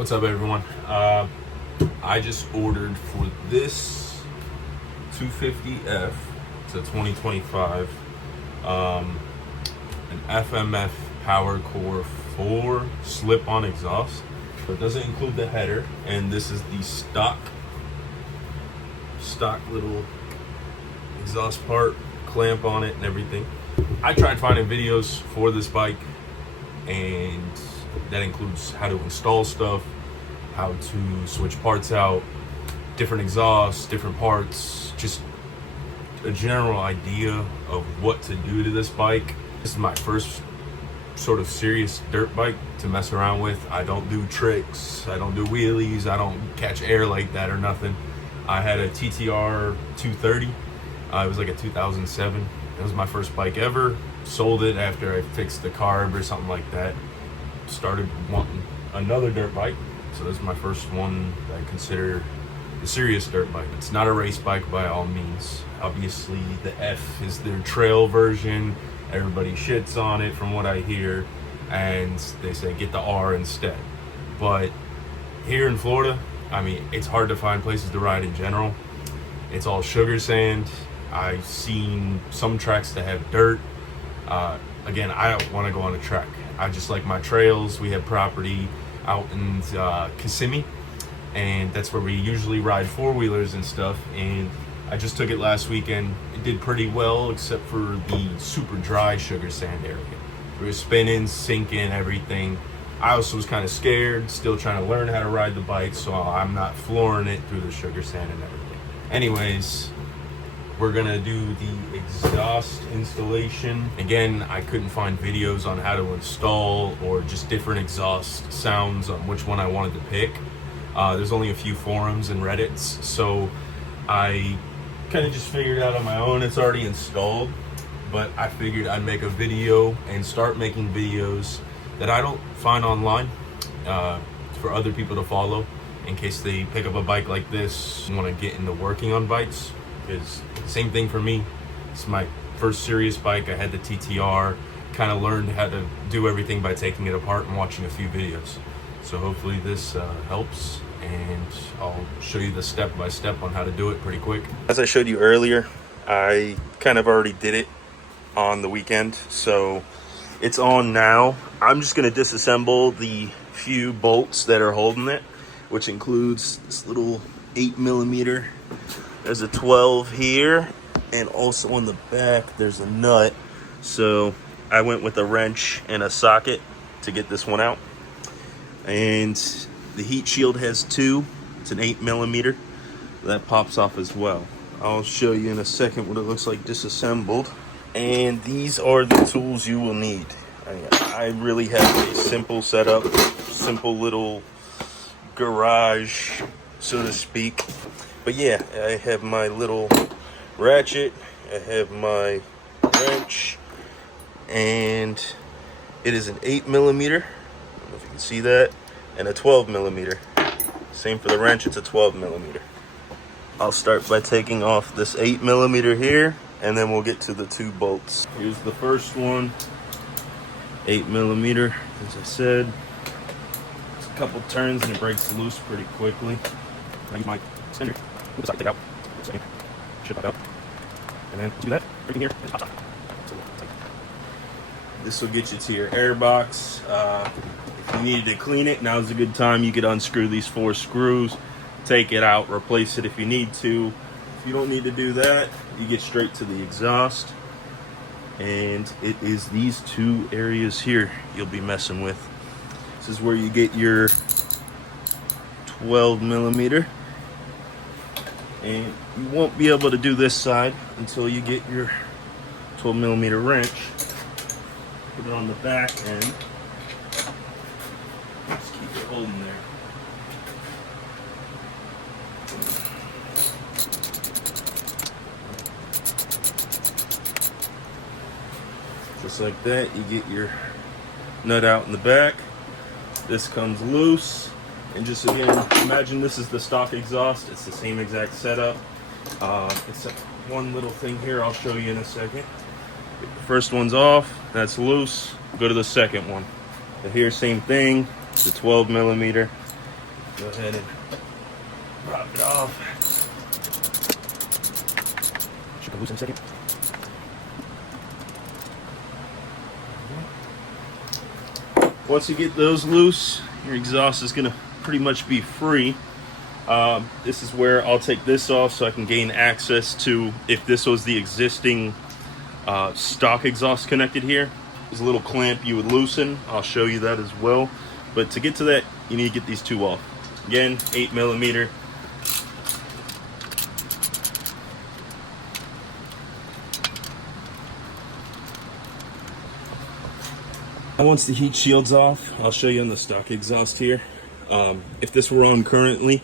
What's up, everyone? I just ordered for this 250F, it's a 2025, an FMF Powercore 4 slip-on exhaust. So it doesn't include the header, and this is the stock little exhaust part, clamp on it and everything. I tried finding videos for this bike, and that includes how to install stuff, how to switch parts out, different exhausts, different parts, just a general idea of what to do to this bike. This is my first sort of serious dirt bike to mess around with. I don't do tricks, I don't do wheelies, I don't catch air like that or nothing. I had a TTR 230, it was like a 2007. It was my first bike ever. Sold it after I fixed the carb or something like that. Started wanting another dirt bike, so this is my first one that I consider a serious dirt bike. It's not a race bike by all means. Obviously the F is their trail version. Everybody shits on it from what I hear, and they say get the R instead. But here in Florida, I mean, it's hard to find places to ride in general. It's all sugar sand. I've seen some tracks that have dirt. Again, I don't want to go on a track. I just like my trails. We have property out in Kissimmee, and that's where we usually ride four-wheelers and stuff. And I just took it last weekend. It did pretty well, except for the super dry sugar sand area. It was spinning, sinking, everything. I also was kind of scared, still trying to learn how to ride the bike, so I'm not flooring it through the sugar sand and everything. Anyways, we're gonna do the exhaust installation. Again, I couldn't find videos on how to install or just different exhaust sounds on which one I wanted to pick. There's only a few forums and Reddits, so I kind of just figured out on my own. It's already installed, but I figured I'd make a video and start making videos that I don't find online for other people to follow in case they pick up a bike like this and want to get into working on bikes. Because same thing for me. It's my first serious bike. I had the TTR, kind of learned how to do everything by taking it apart and watching a few videos. So hopefully this helps, and I'll show you the step-by-step on how to do it pretty quick. As I showed you earlier, I kind of already did it on the weekend, so it's on now. I'm just going to disassemble the few bolts that are holding it, which includes this little 8mm. There's a 12 here, and also on the back there's a nut. So I went with a wrench and a socket to get this one out. And the heat shield has two. It's an 8mm. That pops off as well. I'll show you in a second what it looks like disassembled. And these are the tools you will need. I really have a simple setup, simple little garage, so to speak. But yeah, I have my little ratchet, I have my wrench, and it is an 8mm. I don't know if you can see that, and a 12mm. Same for the wrench, it's a 12mm. I'll start by taking off this 8mm here, and then we'll get to the two bolts. Here's the first one, 8mm, as I said. It's a couple turns and it breaks loose pretty quickly. I use my extender. Move the socket out. Should pop out. And then do that. Everything here is pops off. This will get you to your air box. If you needed to clean it, now's a good time. You could unscrew these 4 screws, take it out, replace it if you need to. If you don't need to do that, you get straight to the exhaust. And it is these 2 areas here you'll be messing with. This is where you get your 12mm. And you won't be able to do this side until you get your 12mm wrench. Put it on the back end. Just keep it holding there. Just like that, you get your nut out in the back. This comes loose. And just again, imagine this is the stock exhaust. It's the same exact setup. Except one little thing here I'll show you in a second. The first one's off, that's loose. Go to the second one. But here, same thing, the 12mm. Go ahead and pop it off. Should come loose in a second. Once you get those loose, your exhaust is gonna pretty much be free. This is where I'll take this off so I can gain access to, if this was the existing stock exhaust connected here, there's a little clamp you would loosen. I'll show you that as well. But to get to that, you need to get these two off. Again, 8mm. Once the heat shield's off, I'll show you on the stock exhaust here. If this were on currently,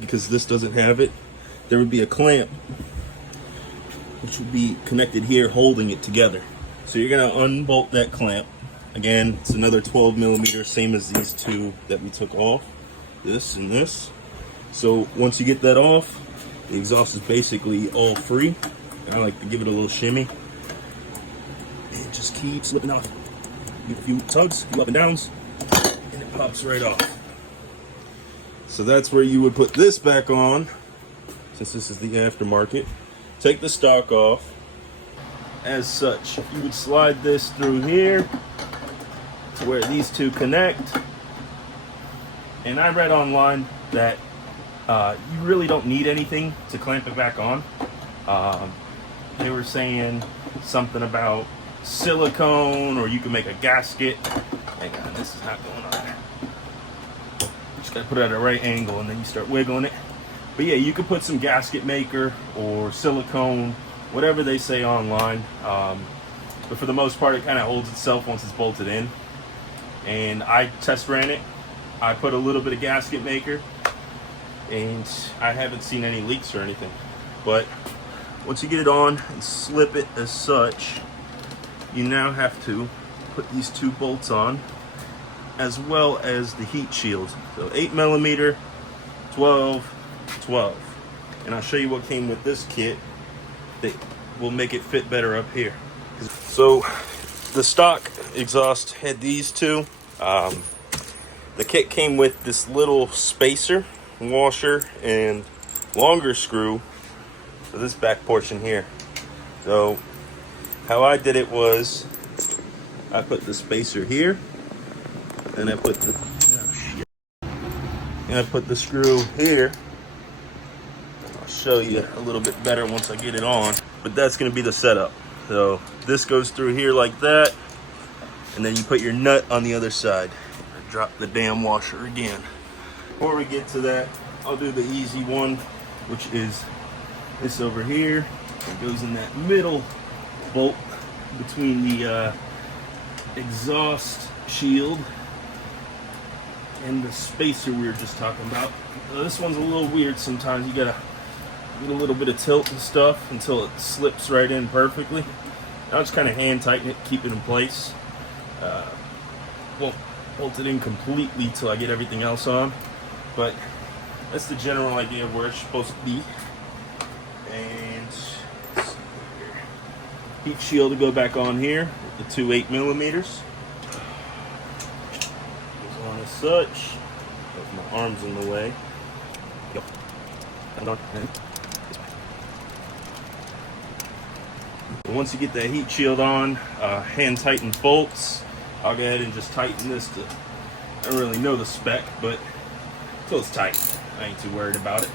because this doesn't have it, there would be a clamp which would be connected here holding it together. So you're gonna unbolt that clamp. Again, it's another 12mm, same as these two that we took off, this and this. So once you get that off, the exhaust is basically all free. And I like to give it a little shimmy. And just keep slipping off. Give a few tugs, a few up and downs, and it pops right off. So that's where you would put this back on, since this is the aftermarket. Take the stock off. As such, you would slide this through here to where these two connect. And I read online that you really don't need anything to clamp it back on. They were saying something about silicone, or you can make a gasket. Hang on, this is not going on. Just gotta put it at a right angle and then you start wiggling it. But yeah, you could put some gasket maker or silicone, whatever they say online. But for the most part, it kind of holds itself once it's bolted in. And I test ran it. I put a little bit of gasket maker and I haven't seen any leaks or anything. But once you get it on and slip it as such, you now have to put these two bolts on, as well as the heat shield. So 8mm, 12, 12. And I'll show you what came with this kit that will make it fit better up here. So the stock exhaust had these two. The kit came with this little spacer, washer, and longer screw for this back portion here. So how I did it was, I put the spacer here, and I put the screw here. I'll show you a little bit better once I get it on, but that's going to be the setup. So this goes through here like that, and then you put your nut on the other side. Drop the damn washer again. Before we get to that, I'll do the easy one, which is this over here. It goes in that middle bolt between the exhaust shield and the spacer we were just talking about. This one's a little weird sometimes. You gotta get a little bit of tilt and stuff until it slips right in perfectly. I'll just kind of hand tighten it, keep it in place. Won't bolt it in completely till I get everything else on, but that's the general idea of where it's supposed to be. And heat shield to go back on here with the two 8mm. Goes on as such. My arm's in the way. Yep. Once you get that heat shield on, hand tighten bolts. I'll go ahead and just tighten this to, I don't really know the spec, but until it's tight, I ain't too worried about it.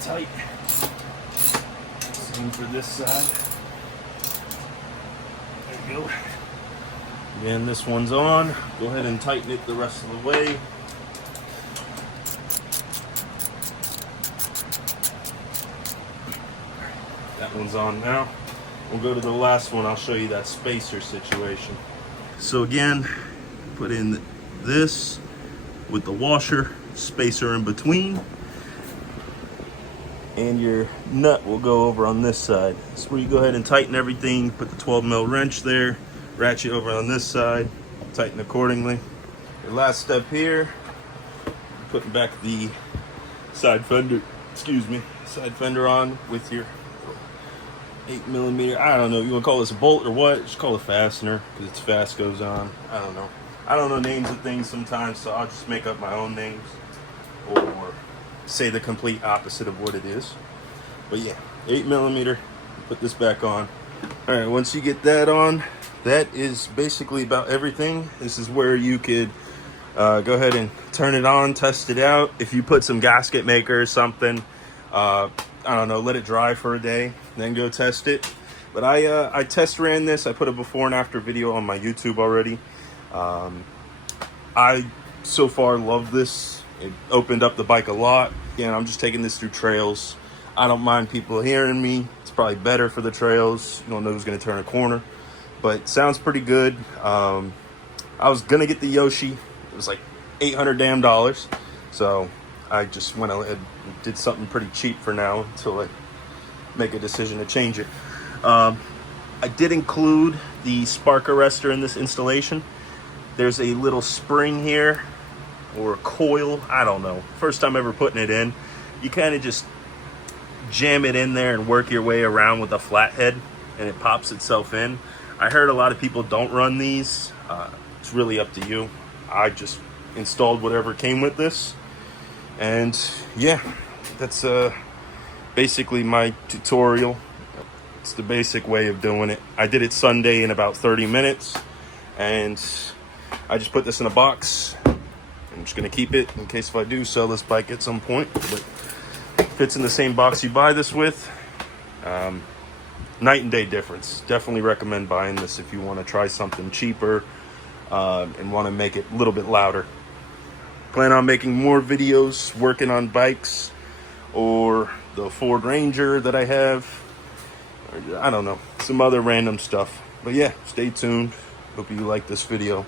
Tight. Same for this side. There you go. Again, this one's on. Go ahead and tighten it the rest of the way. That one's on now. We'll go to the last one. I'll show you that spacer situation. So again, put in this with the washer, spacer in between, and your nut will go over on this side. That's where you go ahead and tighten everything. Put the 12mm wrench there, ratchet over on this side, tighten accordingly. The last step here, putting back the side fender, side fender on with your 8mm. I don't know, you want to call this a bolt or what? Just call it fastener, because it's fast goes on. I don't know. I don't know names of things sometimes, so I'll just make up my own names or say the complete opposite of what it is. But yeah, 8mm. Put this back on. All right, once you get that on, that is basically about everything. This is where you could go ahead and turn it on, test it out. If you put some gasket maker or something, I don't know, let it dry for a day, then go test it. But I test ran this. I put a before and after video on my YouTube already. I so far love this. It opened up the bike a lot. Again, I'm just taking this through trails. I don't mind people hearing me. It's probably better for the trails. You don't know who's going to turn a corner, but it sounds pretty good. I was going to get the Yoshi. It was like $800 damn. So I just went ahead and did something pretty cheap for now until I make a decision to change it. I did include the spark arrestor in this installation. There's a little spring here, or a coil, I don't know. First time ever putting it in. You kind of just jam it in there and work your way around with a flathead, and it pops itself in. I heard a lot of people don't run these. It's really up to you. I just installed whatever came with this. And yeah, that's basically my tutorial. It's the basic way of doing it. I did it Sunday in about 30 minutes. And I just put this in a box. I'm just gonna keep it in case if I do sell this bike at some point. But it fits in the same box you buy this with. Night and day difference. Definitely recommend buying this if you want to try something cheaper and want to make it a little bit louder. Plan on making more videos working on bikes or the Ford Ranger that I have. Or, I don't know, some other random stuff. But yeah, stay tuned. Hope you like this video.